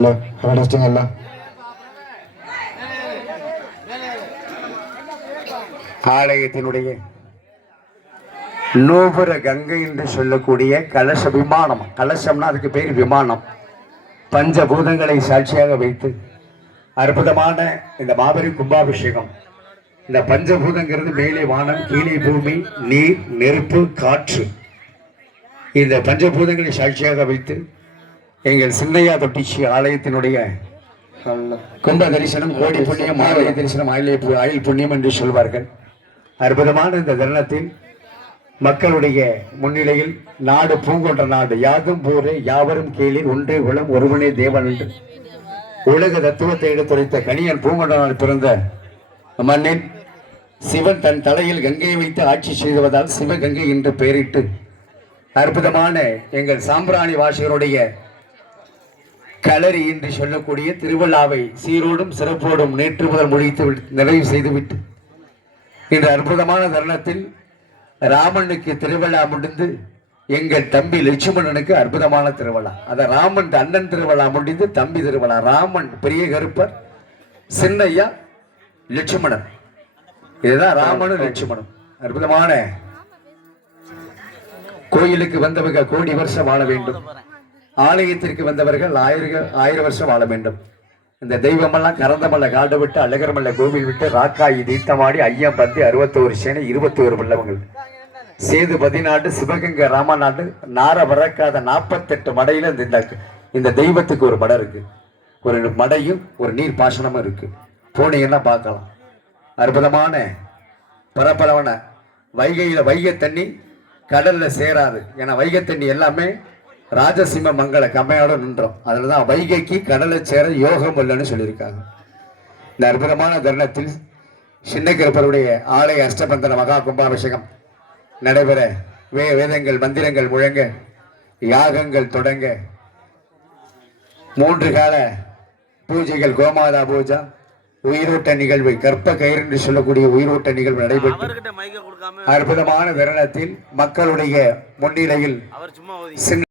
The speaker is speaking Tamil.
கடைச்சிட்டீங்கல்ல ஆலயத்தினுடைய நூபுர கங்கை என்று சொல்லக்கூடிய கலச விமானம் கலசம்னா அதுக்கு பேர் விமானம் பஞ்சபூதங்களை சாட்சியாக வைத்து அற்புதமான இந்த மாபெரும் கும்பாபிஷேகம் இந்த பஞ்சபூதங்கிறது மேலே வானம் கீழே பூமி நீர் நெருப்பு காற்று இந்த பஞ்சபூதங்களை சாட்சியாக வைத்து எங்கள் சின்னையா தொட்டிச்சி ஆலயத்தினுடைய கும்ப தரிசனம் கோடி புண்ணியம் ஆலய தரிசனம் ஆயிலே ஆயுள் புண்ணியம் என்று சொல்வார்கள். அற்புதமான இந்த தருணத்தில் மக்களுடைய முன்னிலையில் நாடு பூங்கொன்ற நாடு யாதும் போரே யாவரும் கீழே ஒன்றே குளம் ஒருவனே தேவன் என்று. உலக தத்துவத்தை எடுத்துரைத்த கணியன் பூங்கொன்றனால் பிறந்த மண்ணில் சிவன் தன் தலையில் கங்கையை வைத்து ஆட்சி செய்துவதால் சிவகங்கை என்று பெயரிட்டு அற்புதமான எங்கள் சாம்பிராணி வாசகருடைய களரி என்று சொல்லக்கூடிய திருவிழாவை சீரோடும் சிறப்போடும் நேற்று முதல் முடித்து நிறைவு செய்துவிட்டு இந்த அற்புதமான தருணத்தில் ராமனுக்கு திருவிழா முடிந்து எங்கள் தம்பி லட்சுமணனுக்கு அற்புதமான திருவிழா. அதை ராமன் அண்ணன் திருவிழா முடிந்து தம்பி திருவிழா. ராமன் பெரிய கருப்பர் சின்னையா லட்சுமணன். இதுதான் ராமனும் லட்சுமணன் அற்புதமான கோயிலுக்கு வந்தவங்க கோடி வருஷம் வாழ வேண்டும். ஆலயத்திற்கு வந்தவர்கள் ஆயிரம் ஆயிரம் வருஷம் வாழ வேண்டும். இந்த தெய்வமெல்லாம் கரந்தமல்ல காடு விட்டு அழகர்மல்ல கோவில் விட்டு ராக்காயி தீர்த்தமாடி ஐயம் பத்து அறுபத்தோரு சேனை இருபத்தோரு ஒரு சேது பதினாட்டு சிவகங்கை ராமநாடு நார வரக்காத நாற்பத்தெட்டு மடையில இந்த இந்த- இந்த தெய்வத்துக்கு ஒரு மடை இருக்கு. ஒரு மடையும் ஒரு நீர் பாசனமும் இருக்கு. போனீங்கன்னா பார்க்கலாம். அற்புதமான பரப்பளவான வைகையில் வைகை தண்ணி கடலில் சேராது. ஏன்னா வைகை தண்ணி எல்லாமே ராஜசிம்ம மங்கள கம்மையோட நின்றோம். அதில் தான் வைகைக்கு கடலை சேர யோகம் இல்லைன்னு சொல்லியிருக்காங்க. இந்த அற்புதமான தருணத்தில் சின்ன கிருப்பருடைய ஆலய அஷ்டபந்தன மகா கும்பாபிஷேகம் நடைபெற வே வேதங்கள் மந்திரங்கள் முழங்க யாகங்கள் தொடங்க மூன்று கால பூஜைகள் கோமாதா பூஜா உயிரோட்ட நிகழ்வு கற்ப கயிறு என்று சொல்லக்கூடிய உயிரோட்ட நிகழ்வு நடைபெற்று அற்புதமான தருணத்தில் மக்களுடைய முன்னிலையில்